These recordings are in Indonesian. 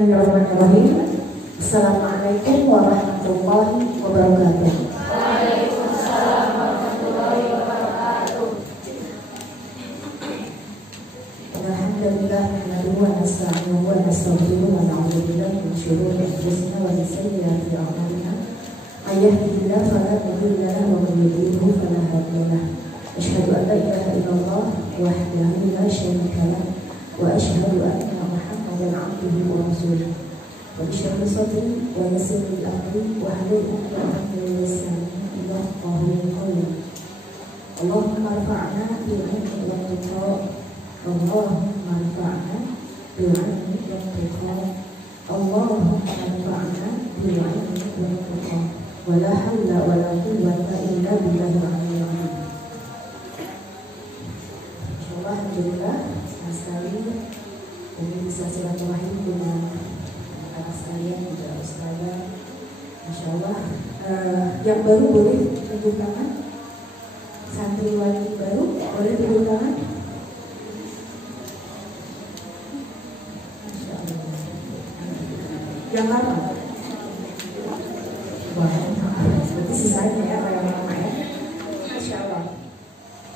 Bismillahirrahmanirrahim. Assalamualaikum warahmatullahi wabarakatuh. Waalaikumsalam warahmatullahi wabarakatuh. Alhamdulillah nahmaduhu wa nasta'inuhu wa nastaghfiruhu wa na'udzu billahi min shururi anfusina wa min sayyiati a'malina. May yahdihillahu fala mudilla lahu wa man yudlilhu fala hadiya lahu. Asyhadu an la ilaha illallah wahdahu la syarika lahu wa asyhadu anna Muhammadan abduhu wa rasuluh. Wa bisyrah sadri wa yassir li amri wa hlul 'uqdatam min lisani yafqahu qawli. Allahumma rfa'na bil 'ilmi wat tuqa. Allahumma rfa'na bil 'ilmi wat tuqa. Allahumma rfa'na bil 'ilmi wat tuqa. Wa la hawla wa la quwwata illa billahil 'aliyyil 'azim. Insyaallah, alhamdulillah sekali ini bisa silaturahim dengan anak sekalian juga Australia. Masya Allah. Yang baru boleh tunjuk tangan. Santriwati baru boleh tunjuk tangan. Masya Allah. Yang lama. Wah, berarti sisanya ya yang lama ya. Masya Allah.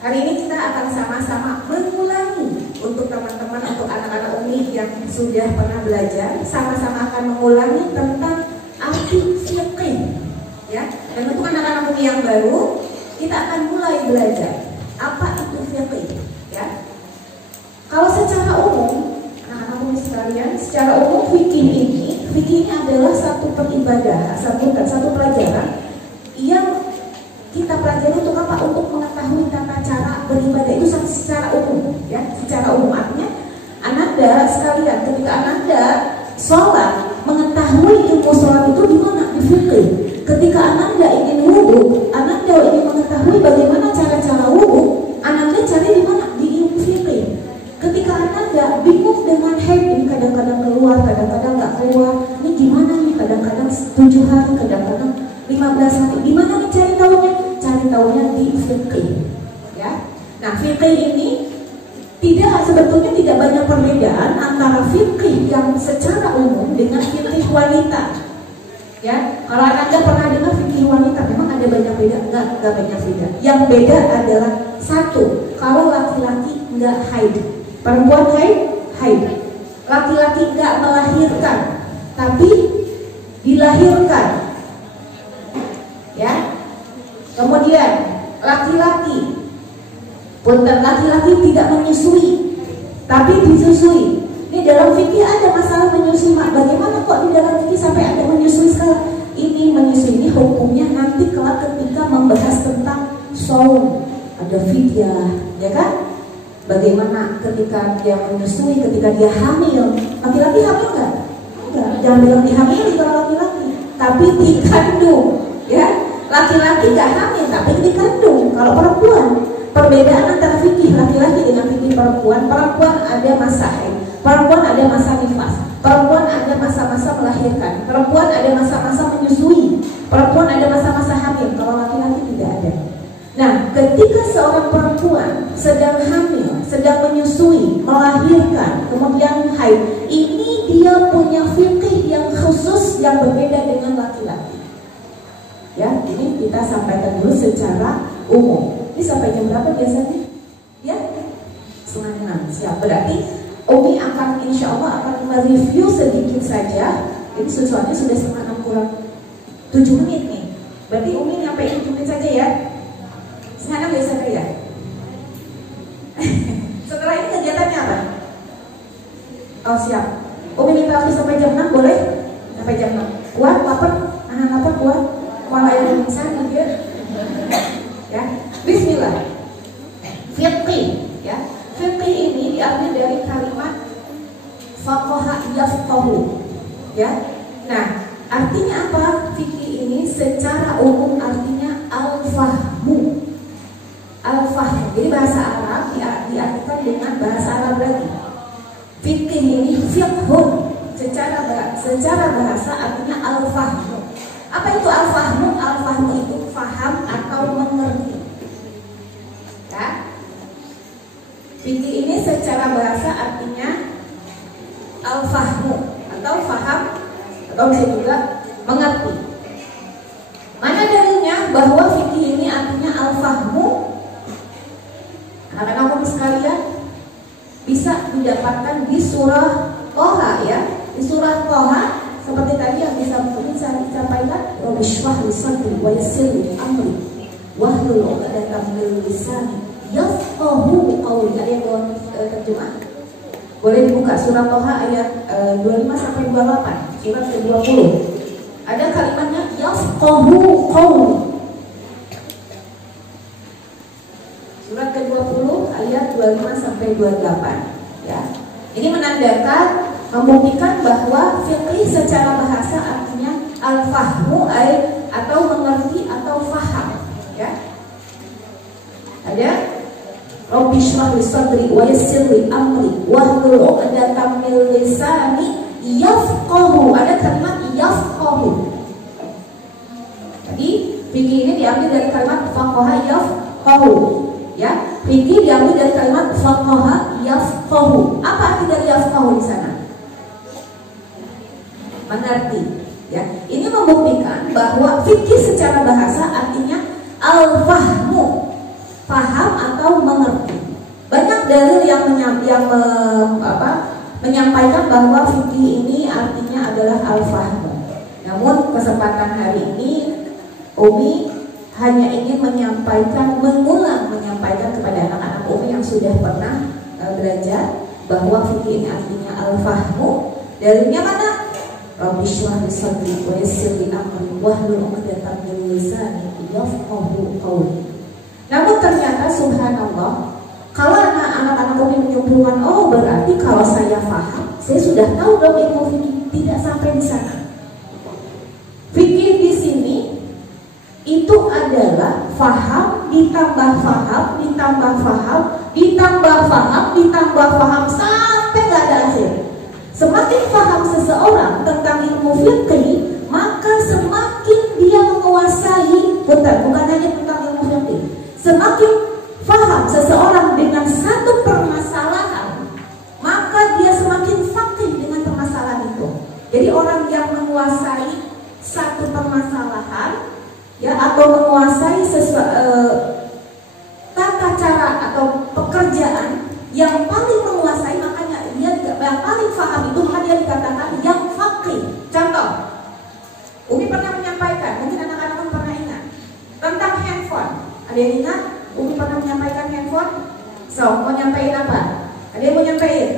Hari ini kita akan sama-sama mengulangi untuk teman-teman, untuk anak-anak Umi yang sudah pernah belajar, sama-sama akan mengulangi tentang arti fiqih, ya. Dan untuk anak-anak Umi yang baru, kita akan mulai belajar apa itu fiqih, ya. Kalau secara umum, anak-anak Umi sekalian, secara umum fikih ini adalah satu peribadahan, satu pelajaran yang kita pelajari untuk apa? Untuk mengetahui tata cara beribadah itu secara umum, ya. Secara umum artinya Ananda sekalian, ketika Ananda sholat, mengetahui ilmu sholat itu di mana? Di fikih. Ketika Ananda ingin wudhu, Ananda ingin mengetahui bagaimana cara-cara wudhu, Ananda cari di mana? Di ilmu fikih. Ketika Ananda bingung dengan haid, ini kadang-kadang keluar, kadang-kadang nggak keluar, ini gimana nih? Kadang-kadang 7 hari, kadang-kadang 15 hari. Gimana nih cari tahunya? Cari tahunya di fikih, ya. Nah, fikih ini sebetulnya tidak banyak perbedaan antara fikih yang secara umum dengan fikih wanita, ya. Kalau Anda pernah dengar fikih wanita, memang ada banyak beda? Enggak banyak beda. Yang beda adalah satu, kalau laki-laki nggak haid, perempuan haid. Laki-laki nggak melahirkan, tapi dilahirkan, ya. Kemudian laki-laki tidak menyusui, tapi disusui. Ini dalam fikih ada masalah menyusui. Bagaimana kok di dalam fikih sampai ada menyusui sekarang? Ini menyusui ini hukumnya nanti kelak ketika membahas tentang shaum, ada fidyah, ya kan? Bagaimana ketika dia menyusui, ketika dia hamil? Laki-laki hamil nggak? Enggak. Jangan bilang dihamili kalau laki-laki, tapi dikandung, ya. Laki-laki nggak hamil tapi dikandung. Kalau perempuan, perbedaan antara fikih laki-laki dengan fikih perempuan ada masa haid, perempuan ada masa nifas, perempuan ada masa-masa melahirkan, perempuan ada masa-masa menyusui, perempuan ada masa-masa hamil. Kalau laki-laki tidak ada. Nah, ketika seorang perempuan sedang hamil, sedang menyusui, melahirkan, kemudian haid, ini dia punya fikih yang khusus yang berbeda dengan laki-laki. Ya, ini kita sampaikan dulu secara umum. Ini sampai jam berapa biasanya? Ya, 5:30. Siap. Berarti Umi akan insya Allah akan mereview sedikit saja. Ini sesuatu sudah 5:30 kurang 7 menit nih. Berarti Umi nyampe 7 menit saja ya. 5:30 biasanya ya. Setelah ini kegiatannya apa? Oh siap. Umi minta Umi sampai jam 6 boleh? Sampai jam 6. Kuat? Lapar? Nahan lapar? Kuat? Malah yang pingsan gitu ya. Ya. Bismillah. Fiqih, ya. Fiqih ini diambil dari kalimat faqaha yafqahu, ya. Nah, artinya apa? Fiqih ini secara umum artinya al-fahmu. Al-fahmu. Jadi bahasa Arab diartikan dengan bahasa Arab lagi. Fiqih ini fiqhun. Secara bahasa artinya al-fahmu. Apa itu al-fahmu? Al-fahmu itu faham atau mengerti. Ya. Fikih ini secara bahasa artinya al-fahmu atau faham atau bisa juga mengerti. Mana dalilnya bahwa fikih ini artinya al-fahmu? Anak-anak sekalian bisa didapatkan di surah Toha ya. Di surah Toha seperti tadi yang saya sampaikan, Rabbisyhrah li sadri wa yassir li amri wahlul 'uqdatam min lisani yafqahu qawli. Ada yang mau terjemah? Boleh dibuka surah Toha ayat 25 sampai 28, surat ke-20. Ada kalimatnya yafqahu qawli. Surat ke-20 ayat 25 sampai 28 ya. Ini menandakan, membuktikan bahwa fikih secara bahasa artinya al-fahmu atau mengerti atau faham ya. Ada Rabbisyhrah li sadri wa yassir li amri wahlul 'uqdatam min lisani yafqahu. Ada kalimat yafqahu. Jadi fikih ini diambil dari kalimat faqaha yafqahu ya. Fikih diambil dari kalimat faqaha yafqahu. Apa arti dari yafqahu di sana? Mengerti ya. Ini membuktikan bahwa fikih secara bahasa artinya al-fahmu, paham atau mengerti. Banyak dalil yang menyampaikan bahwa fikih ini artinya adalah al-fahmu. Namun kesempatan hari ini Umi hanya ingin menyampaikan, menyampaikan kepada anak-anak Umi yang sudah pernah belajar bahwa fikih ini artinya al-fahmu. Dalilnya mana? Rabbisyhrah li sadri wa yassir li amri wahlul 'uqdatam min lisani yafqahu qawli. Namun ternyata subhanallah, kalau anak-anak Umi menyimpulkan, oh berarti kalau saya paham, saya sudah tahu dong ilmu fikih. Tidak sampai di sana. Fikih di sini itu adalah faham ditambah faham ditambah faham ditambah faham ditambah faham sampai nggak ada akhir. Semakin paham seseorang tentang ilmu fikih, maka semakin dia menguasai, bukan hanya tentang ilmu fikih. Semakin paham seseorang dengan satu permasalahan, maka dia semakin fakih dengan permasalahan itu. Jadi orang yang menguasai satu permasalahan ya, atau menguasai tata cara atau pekerjaan yang paling menguasai, makanya dia yang paling paham itu, maka dia dikatakan yang fakih. Contoh, Umi pernah menyampaikan, mungkin anak-anak pernah ingat tentang handphone. Ada yang ingat? Umi pernah menyampaikan handphone. So, mau nyampaikan apa? Ada yang mau nyampaikan?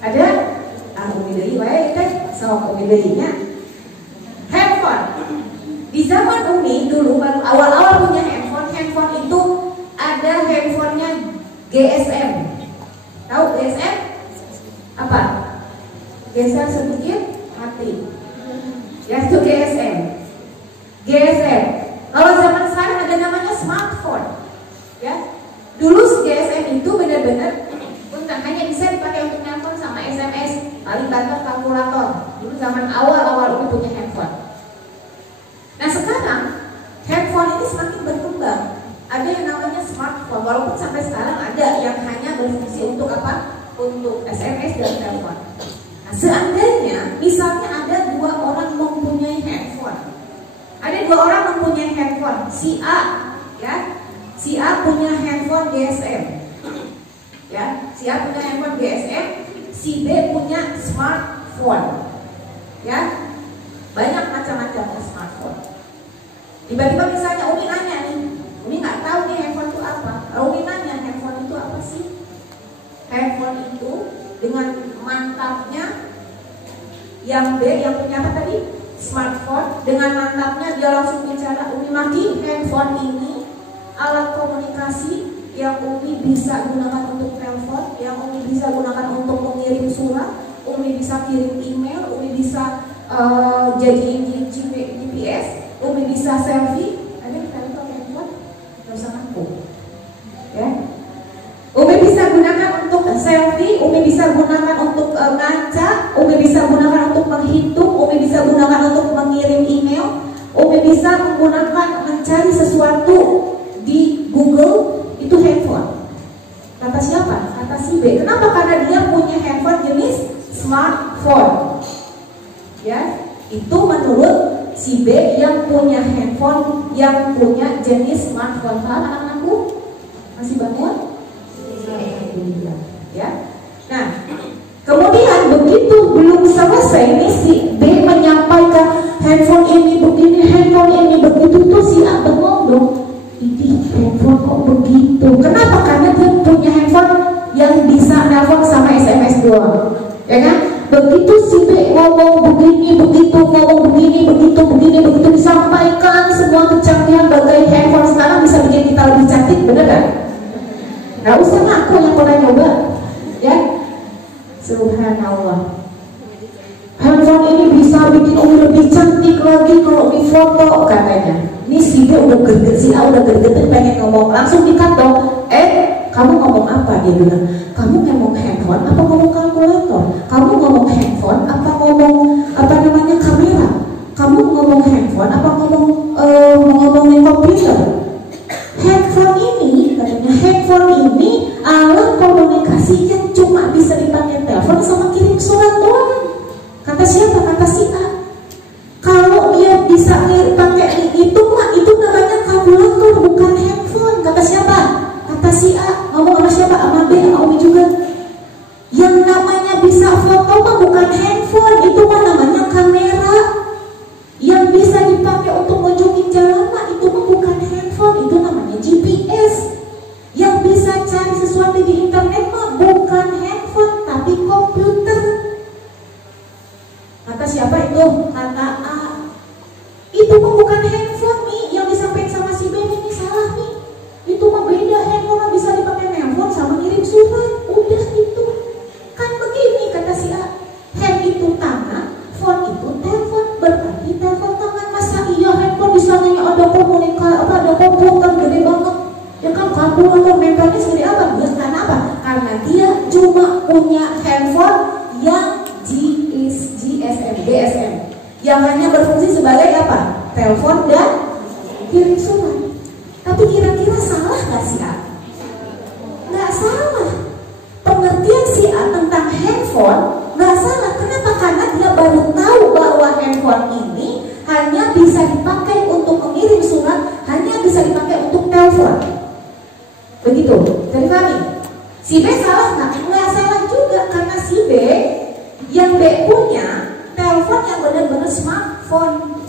Ada? Umi deui wae teh. So, Umi deuinya handphone. Di zaman Umi dulu baru awal-awal punya handphone itu ada handphonenya GSM. Tahu GSM? Apa? Geser sedikit mati. Ya itu GSM. GSM. Kalau zaman sekarang ada namanya smartphone. Ya. Dulu GSM itu benar-benar hanya bisa dipakai untuk nelpon sama SMS, paling banter kalkulator. Dulu zaman awal-awal Umi punya handphone. Nah sekarang handphone ini semakin berkembang. Ada yang namanya smartphone, walaupun sampai sekarang ada yang hanya berfungsi untuk apa? Untuk SMS dan telepon. Nah, seandainya misalnya ada dua orang mempunyai handphone, ada dua orang mempunyai handphone, si A, ya, si A punya handphone GSM, ya, si A punya handphone GSM, si B punya smartphone, ya, banyak macam-macam smartphone. Tiba-tiba misalnya Umi nanya nih, Umi nggak tahu nih handphone itu apa. Umi nanya handphone itu apa sih? Handphone itu dengan mantapnya yang B yang punya apa tadi? Smartphone. Dengan mantapnya dia langsung bicara, Umi maki handphone ini alat komunikasi yang Umi bisa gunakan untuk telepon, yang Umi bisa gunakan untuk mengirim surat, Umi bisa kirim email, Umi bisa jadiin GPS, Umi bisa selfie. Ada telepon handphone? Gak usah ngaku, ya. Umi bisa gunakan untuk selfie, Umi bisa gunakan untuk ngaca, Umi bisa gunakan untuk menghitung, Umi bisa gunakan untuk mengirim email, Umi bisa menggunakan mencari sesuatu di Google. Itu handphone. Kata siapa? Kata si B. Kenapa? Karena dia punya handphone jenis smartphone. Ya, itu menurut si B yang punya handphone yang punya jenis smartphone. Paham anak-anakku? Masih bangun? Alhamdulillah. Ya. Nah, kemudian begitu belum selesai nih si B menyampaikan handphone ini begini, handphone ini begitu, tuh si A bengong dong. Ini handphone kok begitu? Kenapa? Karena dia punya handphone yang bisa nelpon sama SMS doang, ya kan? Begitu si B ngomong begini, begitu, ngomong begini, begitu, disampaikan semua kecanggihan bagai handphone sekarang bisa bikin kita lebih cantik, bener kan? Gak usah ngaku yang pernah nyoba, ya. Subhanallah. Handphone ini bisa bikin Umi lebih cantik lagi kalau di foto katanya. Ini si B udah gerget, si A udah gerget pengen ngomong, langsung dikat dong. Kamu ngomong apa? Dia bilang, kamu ngomong handphone apa ngomong kalkulator? Kamu ngomong handphone apa ngomong kamera? Kamu ngomong handphone apa ngomongin komputer? Handphone ini, katanya, handphone ini alat komunikasi yang cuma bisa dipakai telepon sama kirim surat doang. Kata siapa? Kata si A. Kalau dia bisa pakai itu mah itu namanya kalkulator, bukan handphone. Kata siapa? Kata si A. Ngomong sama siapa? Sama B, sama Umi juga. Yang namanya bisa foto mah bukan handphone, itu mah namanya kamera. Yang bisa dipakai untuk ngunjungin jalan mah itu mah bukan handphone, itu namanya GPS. Yang bisa cari sesuatu di internet mah bukan handphone, tapi komputer. Kata siapa itu? Kata A. Itu mah bukan handphone nih, yang disampaikan sama si B ini salah nih. Itu mah beda, handphone bisa dipakai handphone sama ngirim surat. Udah itu. Kan begini kata si A. Hand itu tangan, phone itu telepon, berarti telepon tangan. Masa iya handphone di sananya ada komunikasi, ada komputer gede banget. Ya kan kalkulator membernya segede apa? Ya karena apa? Karena dia cuma punya handphone yang GSM, yang hanya berfungsi sebagai apa? Telepon dan kirim surat. Tapi kira-kira salah nggak si A? Nggak salah. Pengertian si A tentang handphone nggak salah. Kenapa? Karena dia baru tahu bahwa handphone ini hanya bisa dipakai untuk mengirim surat, hanya bisa dipakai untuk telepon. Begitu. Jadi kami, si B salah nggak? Nggak salah juga, karena si B yang B punya telepon yang benar-benar smartphone.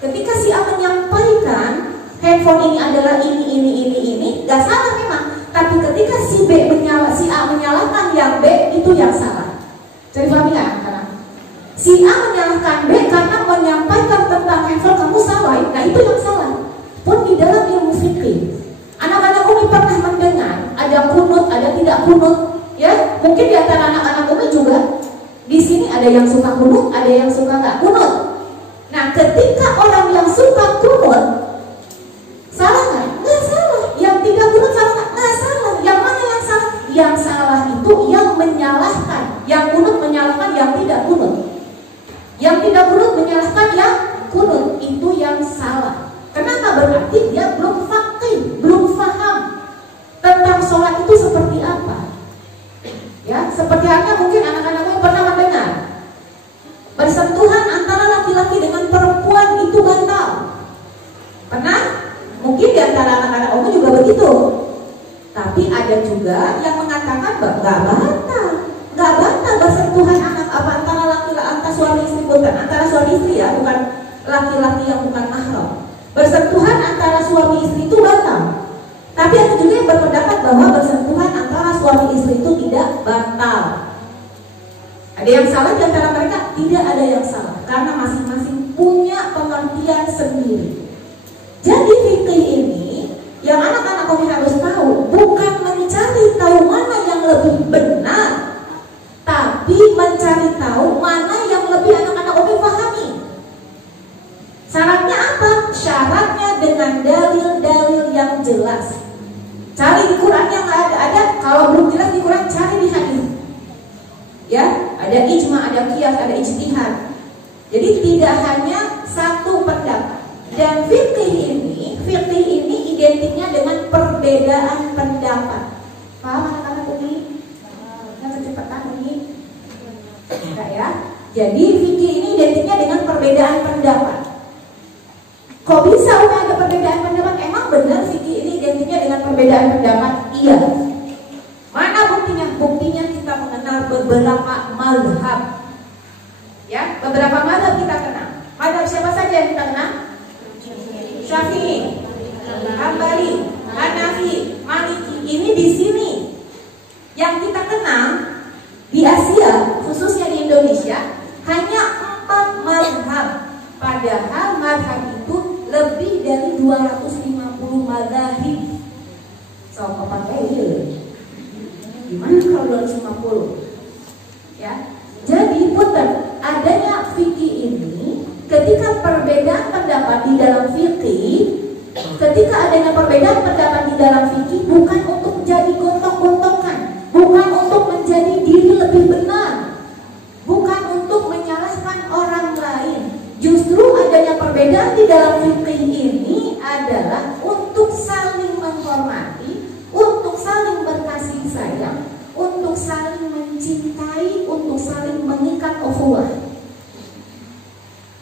Ketika si A menyampaikan handphone ini adalah ini, gak salah memang. Tapi ketika si A menyalahkan yang B, itu yang salah. Jadi paham nggak? Karena si A menyalahkan B karena menyampaikan tentang handphone kamu salah. Nah itu yang salah. Pun di dalam ilmu fikih, anak-anak Umi pernah mendengar ada kunut, ada tidak kunut. Ya, mungkin di antara anak-anak Umi juga di sini ada yang suka kunut, ada yang suka nggak kunut. Nah, ketika orang yang suka kunut, salah nggak? Nggak salah. Yang tidak kunut salah nggak? Nggak salah. Yang mana yang salah? Yang salah itu yang menyalahkan. Yang kunut menyalahkan yang tidak kunut. Yang tidak kunut menyalahkan yang kunut. Itu yang salah. Kenapa? Berarti dia belum faqih, belum faham tentang sholat itu seperti apa. Ya, seperti halnya mungkin anak-anakmu pernah mendengar bersentuhan antara laki-laki dengan perempuan itu batal. Pernah? Mungkin di antara anak-anak Umi juga begitu. Tapi ada juga yang mengatakan nggak batal bersentuhan antara laki-laki, antara suami istri, antara suami istri ya, bukan laki-laki yang bukan mahram. Bersentuhan antara suami istri itu batal. Tapi ada juga yang berpendapat bahwa bersentuhan antara suami istri itu tidak batal. Ada yang salah di antara mereka? Tidak ada yang salah, karena masing-masing punya pengertian sendiri. Jadi fikih ini yang anak-anak kami harus tahu, bukan mencari tahu mana yang lebih benar, tapi mencari tahu mana yang lebih anak-anak kami pahami. Syaratnya apa? Syaratnya dengan dalil-dalil yang jelas. Cari di Quran yang ada. Kalau belum jelas di Quran, cari di hadis. Ya, ada ijma, ada qiyas, ada ijtihad. Jadi tidak hanya satu pendapat. Dan fikih ini identiknya dengan perbedaan pendapat. Paham anak-anak Umi? Yang kecepatan Umi? Jadi fikih ini identiknya dengan perbedaan pendapat. Kok bisa ada perbedaan pendapat? Emang benar fikih ini identiknya dengan perbedaan pendapat? Iya. Mana buktinya? Buktinya kita mengenal beberapa mazhab. Ya, beberapa mazhab kita kenal. Mazhab siapa saja yang kita kenal? Syafi'i, Hambali, Hanafi, Maliki. Ini di sini yang kita kenal di Asia, khususnya di Indonesia, hanya 4 mazhab. Padahal mazhab itu lebih dari 250 mazhab. So, pakai ini. Gimana kalau 250? Ya. Jadi punten, adanya fikih ini ketika perbedaan pendapat di dalam fikih, ketika adanya perbedaan pendapat di dalam fikih bukan untuk menjadi gontok-gontokan, bukan untuk menjadi diri lebih benar, bukan untuk menyalahkan orang lain. Justru adanya perbedaan di dalam fikih ini adalah untuk saling menghormati, untuk saling berkasih sayang, untuk saling mencintai, untuk saling mengikat ukhuwah.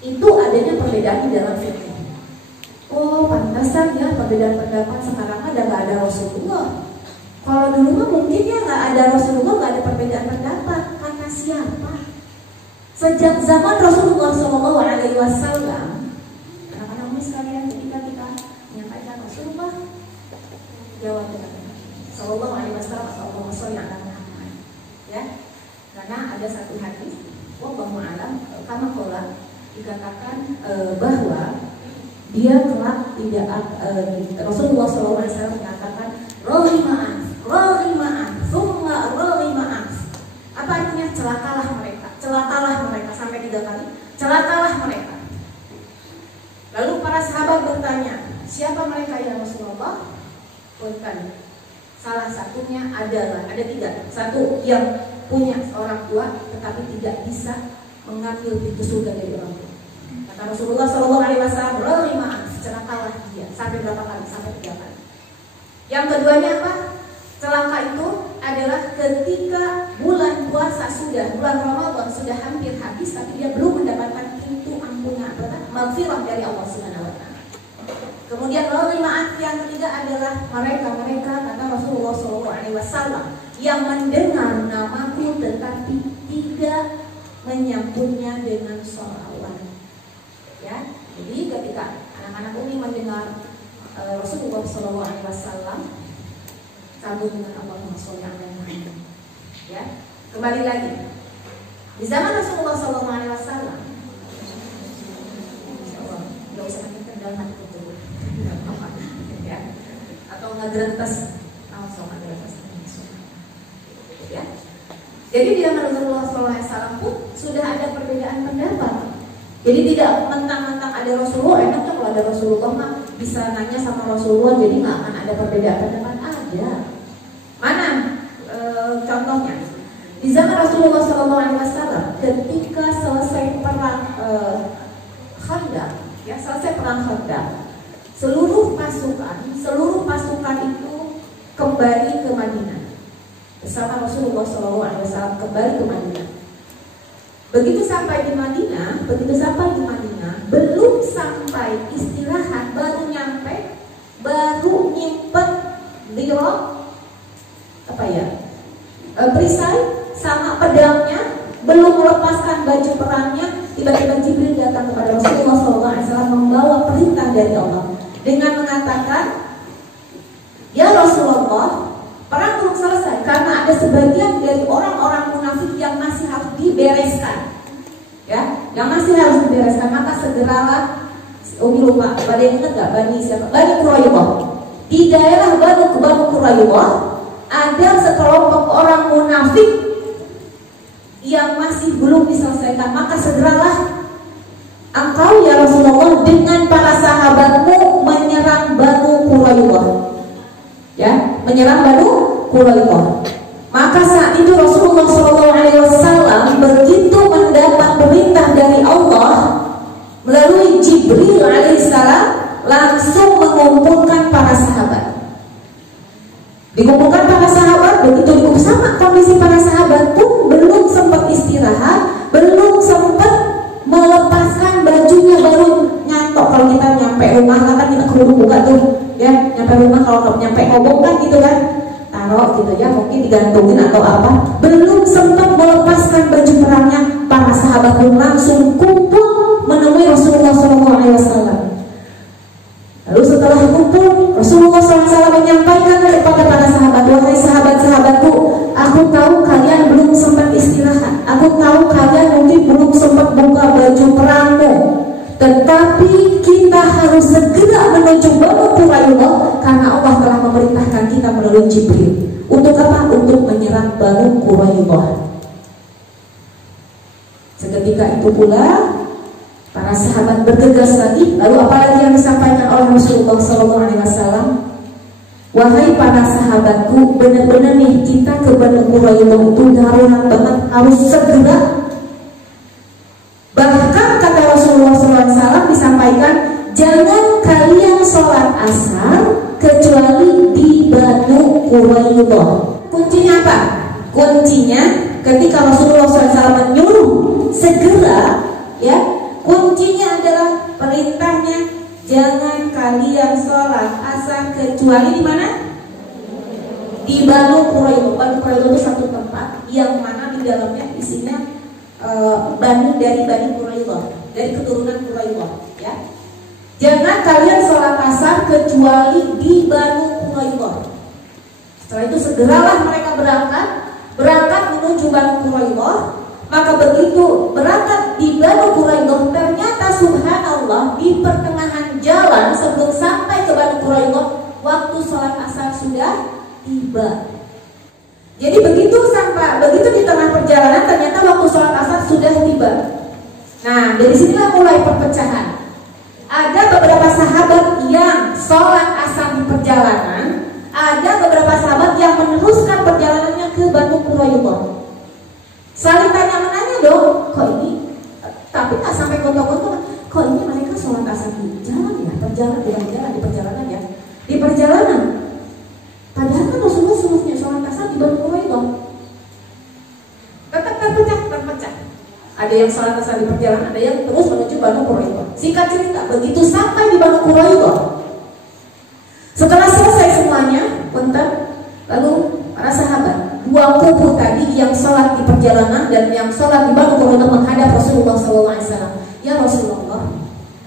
Itu adanya perbedaan di dalam fikih. Oh, pantasan ya perbedaan pendapat sekarang ada nggak ada Rasulullah. Kalau dulu mah mungkin ya nggak ada Rasulullah, nggak ada perbedaan pendapat. Kata siapa? Sejak zaman Rasulullah SAW, anak-anak umi sekalian, ketika kita menyampaikan Rasulullah, jawab dengan Sallallahu Alaihi Wasallam atau Allahumma sholli ala Muhammad. Ya, karena ada satu hadis, wallahu a'lam, kama qala, dikatakan bahwa dia kelak tidak Rasulullah SAW mengatakan rohima'an, summa rohima'an. Apa artinya? Celakalah mereka sampai 3 kali. Celakalah mereka. Lalu para sahabat bertanya, siapa mereka ya Rasulullah? Bukan. Salah satunya adalah ada 3. Satu yang punya orang tua tetapi tidak bisa mengambil pintu surga dari orang tua. Kata Rasulullah SAW, rohima'an, celakalah dia. Sampai berapa kali? Sampai 3 kali. Yang keduanya apa? Celaka itu adalah ketika bulan puasa bulan Ramadan sudah hampir habis, tapi dia belum mendapatkan pintu ampunan, maghfirah dari Allah Subhanahu wa Ta'ala. Kemudian rohima'an yang ketiga adalah mereka kata Rasulullah SAW yang mendengar namaku tetapi tidak menyambutnya dengan sholawat. Ya, jadi ketika anak-anak umi mendengar Rasulullah SAW sambut dengan Allahumma sholli ala Muhammad. Ya, kembali lagi di zaman Rasulullah SAW, nggak usah makin kendal mati betul, ya, atau ngegrentas, langsung ngegrentas, ya. Jadi di zaman Rasulullah SAW pun sudah ada perbedaan pendapat. Jadi tidak mentang-mentang ada Rasulullah, enaknya kalau ada Rasulullah mah bisa nanya sama Rasulullah, jadi nggak akan ada perbedaan pendapat. Ada. Mana contohnya? Di zaman Rasulullah SAW, ketika selesai perang Khandaq, ya selesai perang Khandaq, seluruh pasukan itu kembali ke Madinah bersama Rasulullah SAW kembali ke Madinah. Begitu sampai di Madinah, belum sampai istirahat, baru nyimpen perisai sama pedangnya, belum melepaskan baju perangnya, tiba-tiba Jibril datang kepada Rasulullah SAW membawa perintah dari Allah dengan mengatakan, ya Rasulullah, perang belum selesai karena ada sebagian dari orang-orang munafik yang masih harus dibereskan, ya, maka segeralah, lupa, pada yang ingat gak Bani Quraidah? Di daerah Bani Quraidah ada sekelompok orang munafik yang masih belum diselesaikan, maka segeralah engkau ya Rasulullah dengan para sahabatmu menyerang Bani Quraidah, ya, menyerang Bani Quraidah. Maka saat itu Rasulullah SAW begitu mendapat perintah dari Allah melalui Jibril alaihissalam, langsung mengumpulkan para sahabat. Dikumpulkan para sahabat, begitu sama kondisi para sahabat pun belum sempat istirahat, belum sempat melepaskan bajunya baru nyantok. Kalau kita nyampe rumah kan kita kerudung buka tuh ya, nyampe rumah kalau nyampe ngobong kan gitu kan, taruh gitu ya, mungkin digantungin atau apa. Belum sempat melepaskan baju perangnya, para sahabat pun langsung kumpul menemui Rasulullah SAW. Lalu setelah kumpul, Rasulullah SAW menyampaikan kepada para sahabat, wahai sahabat-sahabatku, aku tahu kalian belum sempat istirahat, aku tahu kalian mungkin belum sempat buka baju perangmu, tetapi kita harus segera menuju Banu Quraidah karena Allah telah memerintahkan kita melalui Jibril. Untuk apa? Untuk menyerang Banu Quraidah. Seketika itu pula para sahabat bergegas lagi. Lalu apalagi yang disampaikan oleh Rasulullah SAW? Wahai para sahabatku, benar-benar nih kita ke Banu Quraidah itu darurat banget, harus segera. Bahkan kata Rasulullah SAW disampaikan, jangan kalian sholat asar kecuali di Banu Quraidah. Kuncinya apa? Kuncinya ketika Rasulullah SAW menyuruh segera, ya, kuncinya adalah perintahnya jangan kalian sholat asar kecuali di mana? Di Banu Quraidah. Banu Quraidah itu satu tempat yang mana di dalamnya isinya bani dari Bani Quraidah, dari keturunan Quraidah. Ya, jangan kalian sholat asar kecuali di Banu Quraidah. Setelah itu segeralah mereka berangkat menuju Banu Quraidah. Maka begitu berangkat di Banu Quraidah, ternyata subhanallah di pertengahan jalan sebelum sampai ke Banu Quraidah, waktu sholat asar sudah tiba. Jadi begitu di tengah perjalanan ternyata waktu sholat asar sudah tiba. Nah, dari sinilah mulai perpecahan. Ada beberapa sahabat yang sholat asar di perjalanan, ada beberapa sahabat yang meneruskan perjalanannya ke Banu Quraidah. Saling tanya-menanya dong, kok ini, tapi tak sampai kontak-kontak, kok ini mereka sholat asar di jalan ya, di perjalanan ya, di perjalanan. Padahal kan Rasulullah suruhnya sholat asar di Banu Quraidah. Tetap terpecah. Ada yang sholat asar di perjalanan, ada yang terus menuju Banu Quraidah. Singkat cerita, begitu sampai di Banu Quraidah, setelah selesai semuanya, lalu para sahabat, dua kubu tadi yang sholat di perjalanan dan yang sholat di Banu Quraidah menghadap Rasulullah SAW. Ya Rasulullah,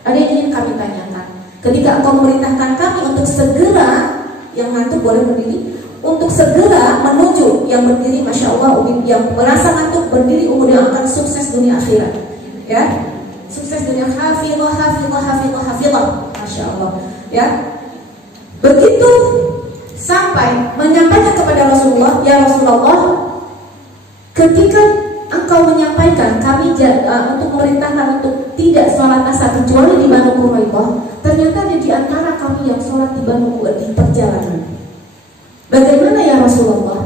ada yang ingin kami tanyakan. Ketika engkau memerintahkan kami untuk segera, yang ngantuk boleh berdiri, untuk segera menuju yang berdiri, masya Allah, yang merasa ngantuk berdiri, kemudian akan sukses dunia akhirat. Ya, sukses dunia, hafizah, masya Allah. Ya, begitu sampai menyampaikan kepada Rasulullah, ya Rasulullah, ketika engkau menyampaikan kami untuk memerintahkan untuk tidak sholat asar kecuali di Banu Quraidah, ternyata ada di antara kami yang sholat di perjalanan. Bagaimana ya Rasulullah?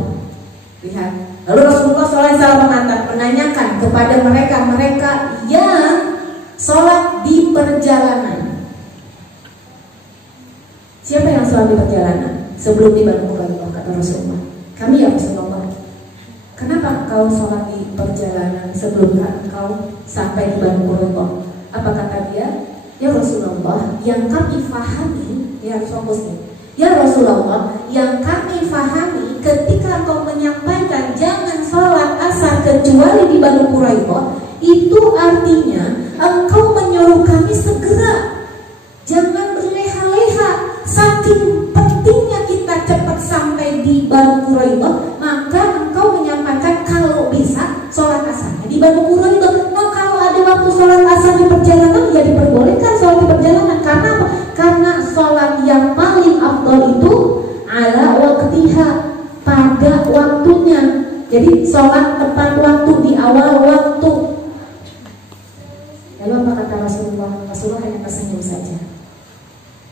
Lihat, lalu Rasulullah SAW menanyakan kepada mereka yang sholat di perjalanan. Siapa yang sholat di perjalanan? Sebelum di Banu Quraidah, kata Rasulullah, kami ya Rasulullah. Kenapa engkau sholat di perjalanan sebelum engkau sampai di Banu Quraidah? Apa kata dia? Ya Rasulullah, yang kami fahami, ya Rasulullah, yang kami fahami ketika engkau menyampaikan jangan sholat asar kecuali di Banu Quraidah, itu artinya engkau menyuruh kami segera, jangan berleha-leha. Saking pentingnya kita cepat sampai di Banu Quraidah, maka engkau menyampaikan kalau bisa sholat asarnya di Banu Quraidah. Nah, kalau ada waktu sholat asar di perjalanan, ya diperbolehkan sholat di perjalanan. Karena apa? Karena sholat yang paling afdal itu ala waqtiha, pada waktunya. Jadi sholat tepat waktu, di awal waktu. Lalu apa kata Rasulullah? Rasulullah hanya tersenyum saja.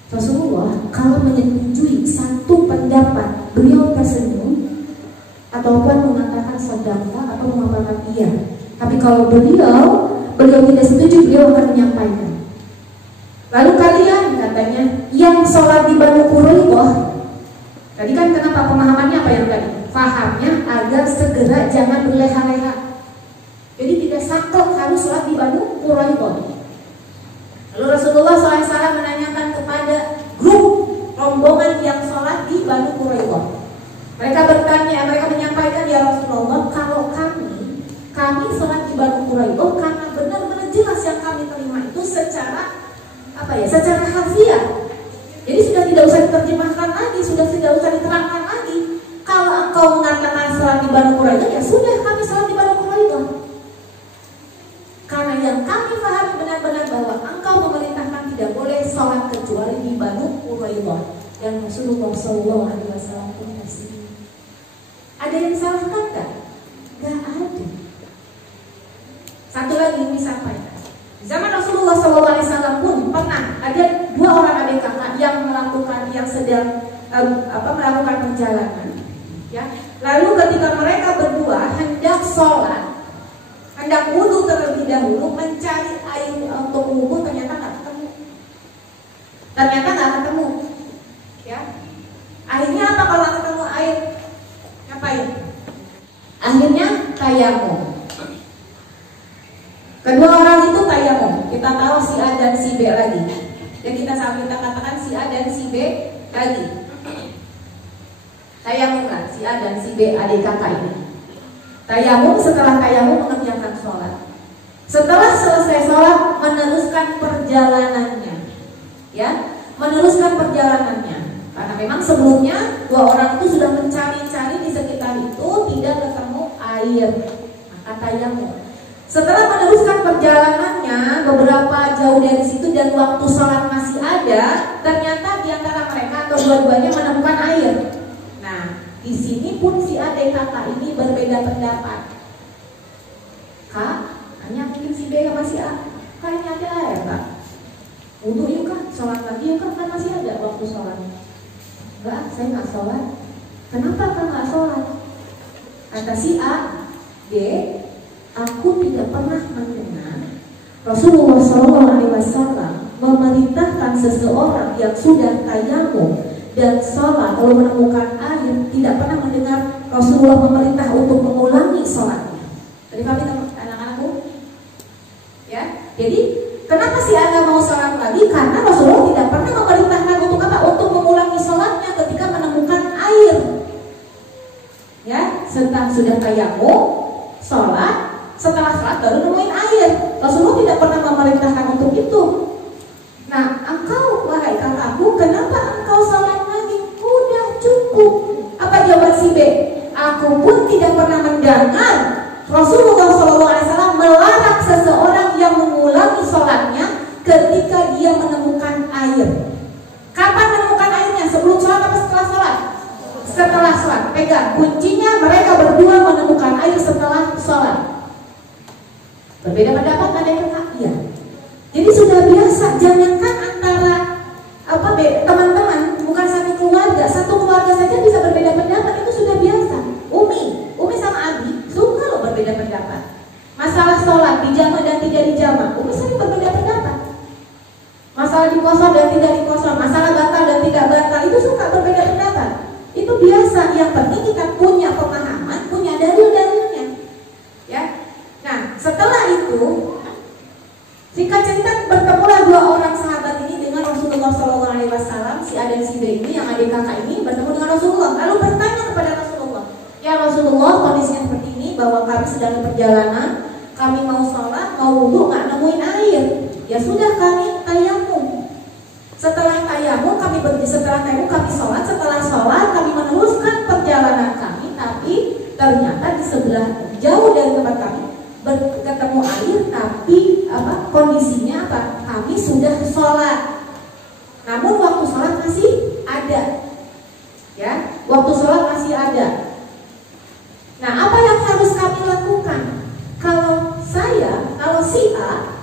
Rasulullah kalau menyetujui satu pendapat, beliau tersenyum ataupun mengatakan sedekah atau mengatakan iya. Tapi kalau beliau tidak setuju, beliau akan menyampaikan. Lalu kalian, katanya, yang sholat di Banu Quraidah, tadi kan kenapa pemahamannya apa yang tadi? Fahamnya agar segera jangan berleha-leha. Jadi tidak saklek kamu sholat di Banu Quraidah. Lalu Rasulullah SAW menanyakan kepada grup rombongan yang sholat di Banu Quraidah. Mereka menyampaikan, ya Rasulullah, kalau kami sholat di Banu Quraidah karena benar-benar jelas yang kami terima itu secara harfiah. Jadi sudah tidak usah diterjemahkan lagi, sudah tidak usah diterangkan lagi. Kalau engkau mengatakan sholat di Banu Quraidah, ya sudah kami sholat di Banu Quraidah. Karena yang kami pahami benar-benar bahwa engkau memerintahkan tidak boleh sholat kecuali di Banu Quraidah. Dan Rasulullah SAW pun kasih. Ada yang salahkan nggak? Nggak ada. Satu lagi yang disampaikan. Di zaman Rasulullah SAW pun pernah ada 2 orang adik kakak yang sedang melakukan perjalanan. Ya. Lalu ketika mereka berdua hendak sholat, hendak wudhu terlebih dahulu, mencari air untuk wudhu, ternyata nggak ketemu. Ya. Akhirnya apa kalau nggak ketemu air? Ngapain? Akhirnya tayamum. Kedua orang itu tayamum. Kita tahu si A dan si B lagi. Dan kita katakan si A dan si B lagi. Tayamum lah si A dan si B adik kakak ini. Tayamum, setelah tayamum mengerjakan sholat. Setelah selesai sholat meneruskan perjalanannya. Ya, meneruskan perjalanannya. Karena memang sebelumnya 2 orang itu sudah mencari-cari di sekitar itu, tidak ketemu air. Maka tayamum. Setelah meneruskan perjalanannya beberapa jauh dari situ dan waktu sholat masih ada, ternyata di antara mereka atau dua-duanya menemukan air. Nah, di sini pun si adik kakak ini berbeda pendapat. Kak, hanya mungkin si B sama si A, kayaknya ada air kak. Wudhu yuk kak, sholat lagi yuk kak, kan masih ada waktu sholat. Enggak, saya nggak sholat. Kenapa kak nggak sholat? Kata si A, D, aku tidak pernah mendengar Rasulullah SAW memerintahkan seseorang yang sudah tayamum dan sholat lalu menemukan air, tidak pernah mendengar Rasulullah memerintah untuk mengulangi sholatnya. Tadi kami anak-anakku, ya. Jadi kenapa si A mau sholat lagi? Karena Rasulullah tidak pernah memerintahkan untuk apa? Untuk mengulangi sholatnya ketika menemukan air. Ya, setelah sudah tayamum, sholat. Setelah sholat baru nemuin air. Rasulullah tidak pernah memerintahkan untuk itu. Nah, engkau wahai kakakku, kenapa engkau sholat lagi? Udah cukup. Apa jawaban si B? Aku pun tidak pernah mendengar Rasulullah SAW melarang seseorang yang mengulangi sholatnya ketika dia menemukan air. Kapan menemukan airnya? Sebelum sholat atau setelah sholat? Setelah sholat. Pegang kuncinya, mereka berdua menemukan air setelah sholat. Berbeda pendapat ada yang kakak, iya. Jadi sudah biasa, jangankan antara teman-teman, bukan satu keluarga saja bisa berbeda pendapat, itu sudah biasa. Umi sama Abi suka loh berbeda pendapat. Masalah sholat dijama dan tidak dijama, Umi sering berbeda pendapat. Masalah dikosor dan tidak dikosor, masalah batal dan tidak batal, itu suka berbeda pendapat. Itu biasa. Yang penting kita punya pemahaman, punya dalil-dalilnya, ya. Nah, setelah itu, singkat cerita, bertemulah 2 orang sahabat ini dengan Rasulullah SAW. Si A dan si B ini, yang adik kakak ini, bertemu dengan Rasulullah. Lalu bertanya kepada Rasulullah, ya Rasulullah, kondisinya seperti ini, bahwa kami sedang perjalanan, kami mau sholat, mau wudhu, nggak nemuin air. Ya sudah, kami tayamum. Setelah tayamum kami sholat. Setelah sholat kami meneruskan perjalanan kami, tapi ternyata di sebelah jauh dari tempat kami ketemu air, tapi kondisinya kami sudah sholat, namun waktu sholat masih ada, ya, waktu sholat masih ada. Nah, apa yang harus kami lakukan? Kalau si A,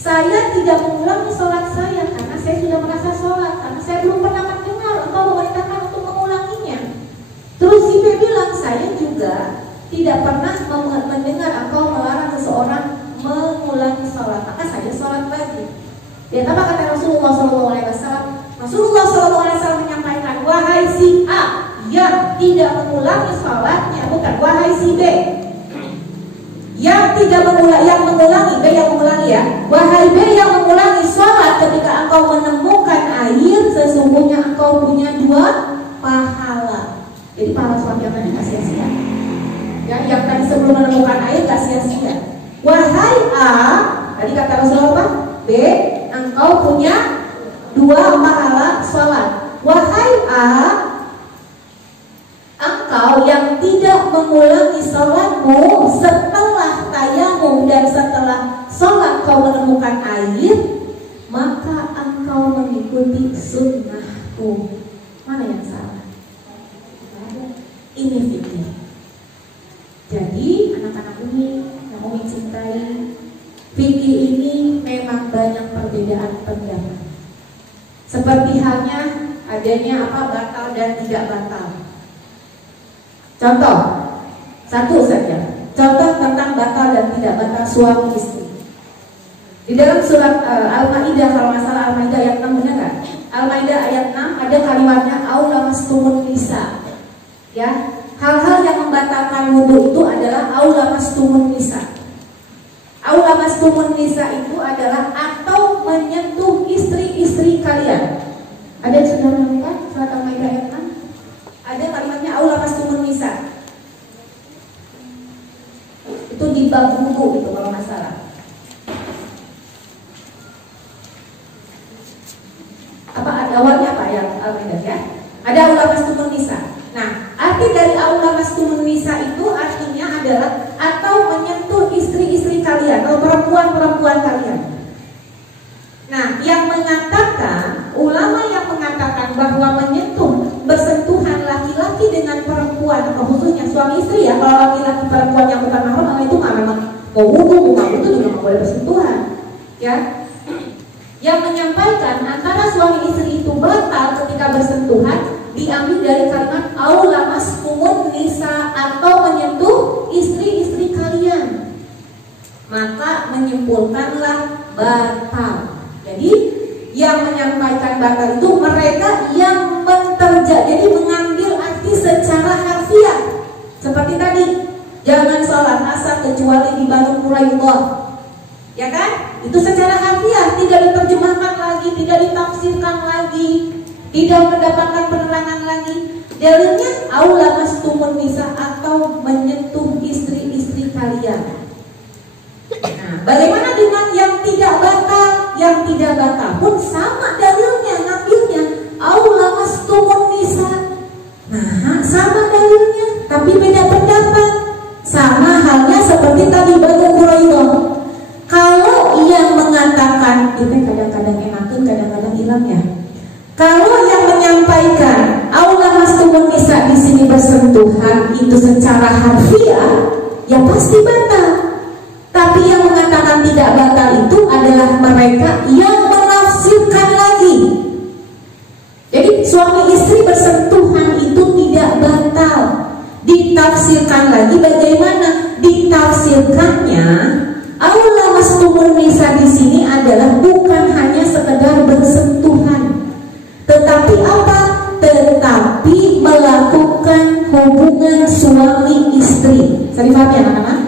saya tidak mengulangi sholat saya karena saya sudah merasa sholat, karena saya belum pernah mendengar atau memerintahkan untuk mengulanginya. Terus si B bilang, saya juga tidak pernah mendengar atau melarang seseorang mengulangi sholat, maka saya sholat lagi. Dan apa kata Rasulullah SAW? Rasulullah SAW menyampaikan, wahai si A yang tidak mengulangi sholatnya, bukan wahai si B. yang mengulangi ya. Wahai B yang mengulangi sholat ketika engkau menemukan air, sesungguhnya engkau punya 2 pahala. Jadi pahala sholat yang tadi gak sia-sia. Ya, yang tadi sebelum menemukan air gak sia-sia. Wahai A, tadi kata Rasulullah, B, engkau punya 2 pahala sholat. Wahai A, engkau yang tidak mengulangi sholatmu setelah tayamum dan setelah sholat kau menemukan air, maka engkau mengikuti sunnahku. Mana yang salah? Ini fikih. Jadi anak-anak ini yang Umi cintai, fikih ini memang banyak perbedaan pendapat. Seperti halnya adanya batal dan tidak batal. Contoh, satu saja. Contoh tentang batal dan tidak batal suami istri. Di dalam surat Al-Maidah, kalau nggak salah Al-Maidah ayat 6, benar nggak? Al-Maidah ayat 6 ada kalimatnya au lamastumun nisa. Ya, hal-hal yang membatalkan wudu itu adalah au lamastumun nisa. Au lamastumun nisa itu adalah atau menyentuh istri-istri kalian. Ada yang sudah menemukan surat Al-Maidah ayat 6? Ada kalimatnya au lamastumun nisa. Itu di bab wudu itu kalau nggak salah. Awalnya apa yang Al-Maidah ya? Ada au lamastumun nisa. Nah, arti dari au lamastumun nisa itu artinya adalah atau menyentuh istri-istri kalian atau perempuan-perempuan kalian. Nah, yang mengatakan, ulama yang mengatakan bahwa menyentuh bersentuhan laki-laki dengan perempuan atau khususnya suami istri ya, kalau laki-laki perempuan yang bukan mahram itu nggak memang mau wudu, itu juga nggak boleh bersentuhan, ya. Yang menyampaikan antara suami istri itu batal ketika bersentuhan diambil dari kalimat au lamastumun nisa atau menyentuh istri-istri kalian. Maka menyimpulkanlah batal. Jadi yang menyampaikan batal itu mereka yang jadi mengambil arti secara harfiah. Seperti tadi, jangan sholat asar kecuali di Banu Quraidah. Ya kan? Itu secara harfiah, tidak diterjemahkan lagi, tidak ditafsirkan lagi, tidak mendapatkan penerangan lagi. Dalilnya au lamastumun nisa atau menyentuh istri-istri kalian. Nah, bagaimana dengan yang tidak batal? Yang tidak batal pun sama dalilnya, ngambilnya au lamastumun nisa. Nah, sama dalilnya, tapi beda pendapat. Sama halnya seperti tadi Banu Quraidah. Kalau yang mengatakan itu kadang-kadang enakin, kadang-kadang hilang ya. Kalau yang menyampaikan au lamastumun nisa di sini bersentuhan itu secara harfiah, ya pasti batal. Tapi yang mengatakan tidak batal itu adalah mereka yang menafsirkan lagi. Jadi suami istri bersentuhan itu tidak batal. Ditafsirkan lagi bagaimana? Ditafsirkannya au lamastumun nisa di sini adalah bukan hanya sekedar bersentuhan, tetapi apa? Tetapi melakukan hubungan suami istri. Saya dipahami ya anak-anak?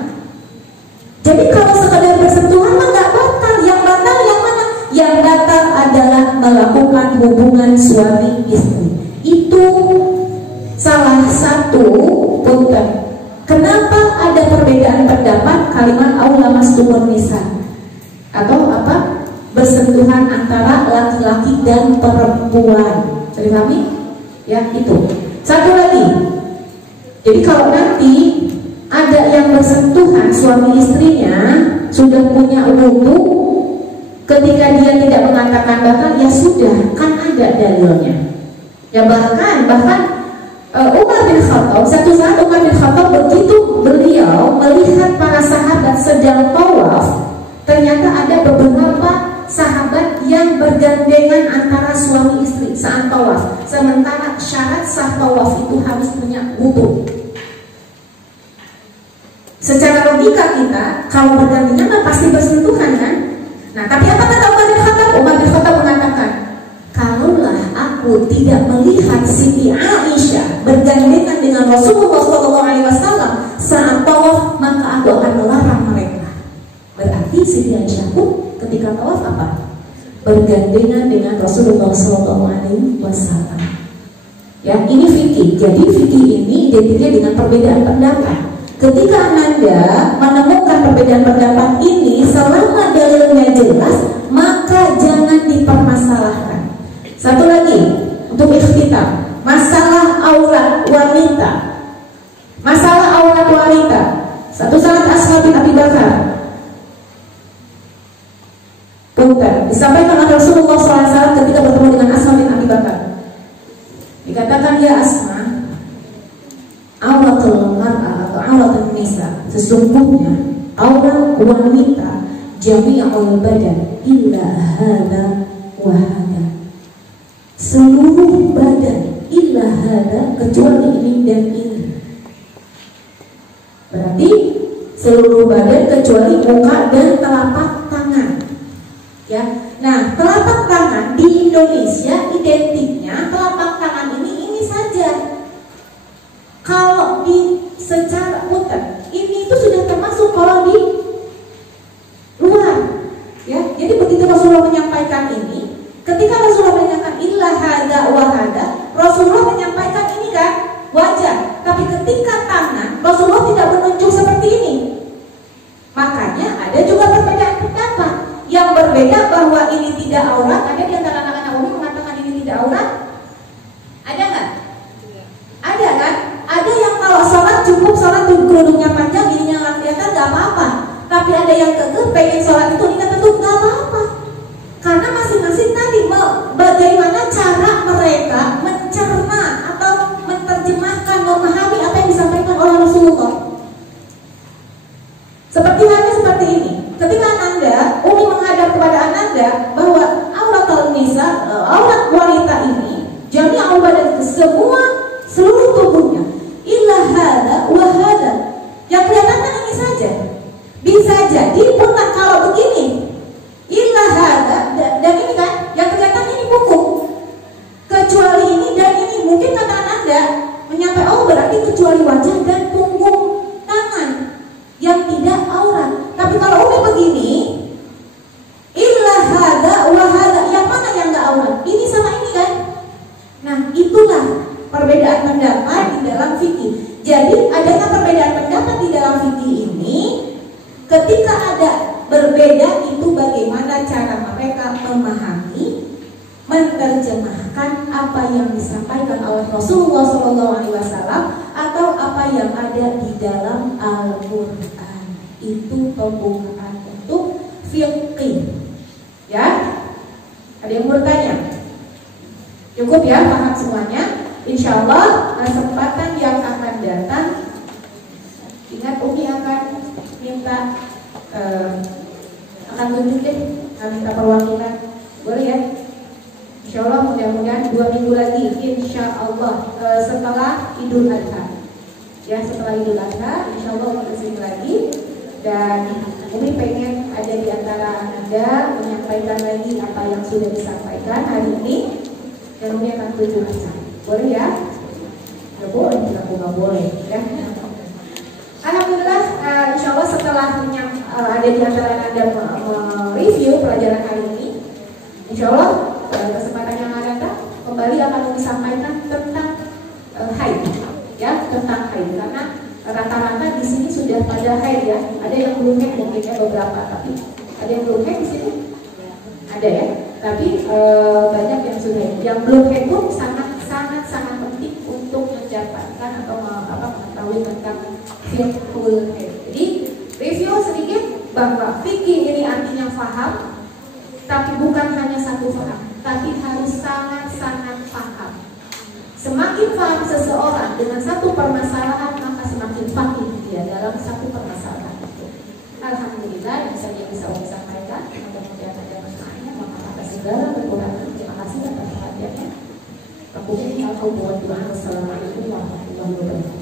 Jadi kalau sekedar bersentuhan mah nggak batal. Yang batal yang mana? Yang batal adalah melakukan hubungan suami istri. Itu salah satu punten. Kenapa ada perbedaan pendapat kalimat au lamastumun nisa atau apa? Bersentuhan antara laki-laki dan perempuan. Jadi kami ya itu. Satu lagi. Jadi kalau nanti ada yang bersentuhan suami istrinya sudah punya wudu, ketika dia tidak mengatakan batal, ya sudah, kan ada dalilnya. Ya bahkan Umar bin Khattab, satu saat Umar bin Khattab begitu beliau melihat para sahabat sedang tawaf, ternyata ada beberapa sahabat yang bergandengan antara suami istri saat tawaf, sementara syarat sah tawaf itu harus punya wudu. Secara logika kita, kalau bergandengan kan pasti bersentuhan kan? Nah, tapi apa kata Umar bin Khattab? Umar bin Khattab mengatakan, kalaulah aku tidak melihat Siti Aisyah bergandengan dengan Rasulullah SAW saat tawaf, maka aku akan melarang Siti Aisyah pun ketika tawaf apa? Bergandengan dengan Rasulullah SAW. Ya, ini fikih. Jadi fikih ini identiknya dengan perbedaan pendapat. Ketika Anda menemukan perbedaan pendapat ini, selama dalilnya jelas, maka jangan dipermasalahkan. Satu lagi untuk ikhtitam, masalah aurat wanita. Masalah aurat wanita. Satu saat Asma bin Abi Bakar, punten, disampaikan oleh Rasulullah SAW ketika bertemu dengan Asma bin Abi Bakar. Dikatakan, ya Asma, auratul mar'ah atau auratul nisa, sesungguhnya aurat wanita jami'ul badan illa hada wa hada, seluruh badan illa hada, kecuali ini dan ini. Berarti seluruh badan kecuali muka dan telapak tangan. Ya, nah telapak tangan di Indonesia identiknya telapak tangan ini saja. Kalau di secara putar ini itu sudah termasuk kalau di luar. Ya, jadi begitu Rasulullah menyampaikan ini, ketika Rasulullah menyampaikan illa hada wa hada, Rasulullah menyampaikan ini kan wajar. Tapi ketika tangan, Rasulullah tidak menunjuk seperti ini. Makanya ada juga perbedaan pendapat. Yang berbeda bahwa ini tidak aurat. Ada di antara anak-anak umum mengatakan ini tidak aurat? Ada nggak? Ada kan? Ada yang kalau sholat cukup sholat kerudungnya panjang, ininya nggak kelihatan, nggak apa-apa. Tapi ada yang kekeh pengen sholat itu ini tentu nggak apa-apa. Karena masing-masing tadi bagaimana cara mereka mencerna atau menerjemahkan, memahami apa yang disampaikan oleh Rasulullah. Seperti halnya seperti ini. Ketika Umi menghadap kepada Ananda bahwa auratul nisa, aurat wanita ini, jami'ul badan, semua seluruh tubuhnya, illa hada wa hada, yang kelihatan kan ini saja. Bisa jadi pun kalau begini, illa hada dan ini kan, yang kelihatan ini punggung, kecuali ini dan ini. Mungkin kata Ananda menyampaikan, oh berarti kecuali wajah dan punggung tangan yang tidak aurat. Tapi kalau Umi begini, illa hada wa hada, yang mana yang nggak aurat? Ini sama ini kan? Nah, itulah perbedaan pendapat di dalam fikih. Jadi adanya perbedaan pendapat di dalam fikih ini, ketika ada berbeda itu bagaimana cara mereka memahami, menerjemahkan apa yang disampaikan oleh Rasulullah SAW atau apa yang ada di dalam Al-Quran. Itu pembukaan untuk fikih. Ya, ada yang mau bertanya? Cukup ya, paham semuanya. Insya Allah kesempatan yang akan datang, ingat Umi akan minta akan tunjuk deh, akan minta perwakilan, boleh ya? Insya Allah mudah-mudahan 2 minggu lagi, insya Allah setelah Idul Adha. Ya, setelah Idul Adha, insya Allah Umi kesini lagi. Dan Umi pengen ada di antara Anda menyampaikan lagi apa yang sudah disampaikan hari ini. Dan Umi akan tunjuk acara. Boleh ya? Ya boleh, nggak boleh ya. Alhamdulillah, insya Allah setelah ada di antara Anda mereview pelajaran hari ini, insya Allah kesempatan yang akan datang kembali akan disampaikan tentang haid, ya, tentang haid. Karena rata-rata di sini sudah pada haid ya. Ada yang belum haid mungkinnya beberapa, tapi ada yang belum haid di sini, ada ya. Tapi banyak yang sudah haid. Yang belum haid pun sangat penting untuk mendapatkan atau mengetahui tentang fiqhul haid. Jadi review sedikit bahwa fikih ini artinya faham, tapi bukan hanya satu faham, tapi harus sangat paham. Semakin paham seseorang dengan satu permasalahan, maka semakin paham dia dalam satu permasalahan itu. Alhamdulillah, yang saja bisa Umi sampaikan. Mudah-mudahan ada manfaatnya. Maka atas segala kekurangan, terima kasih atas perhatiannya. Assalamualaikum warahmatullahi wabarakatuh.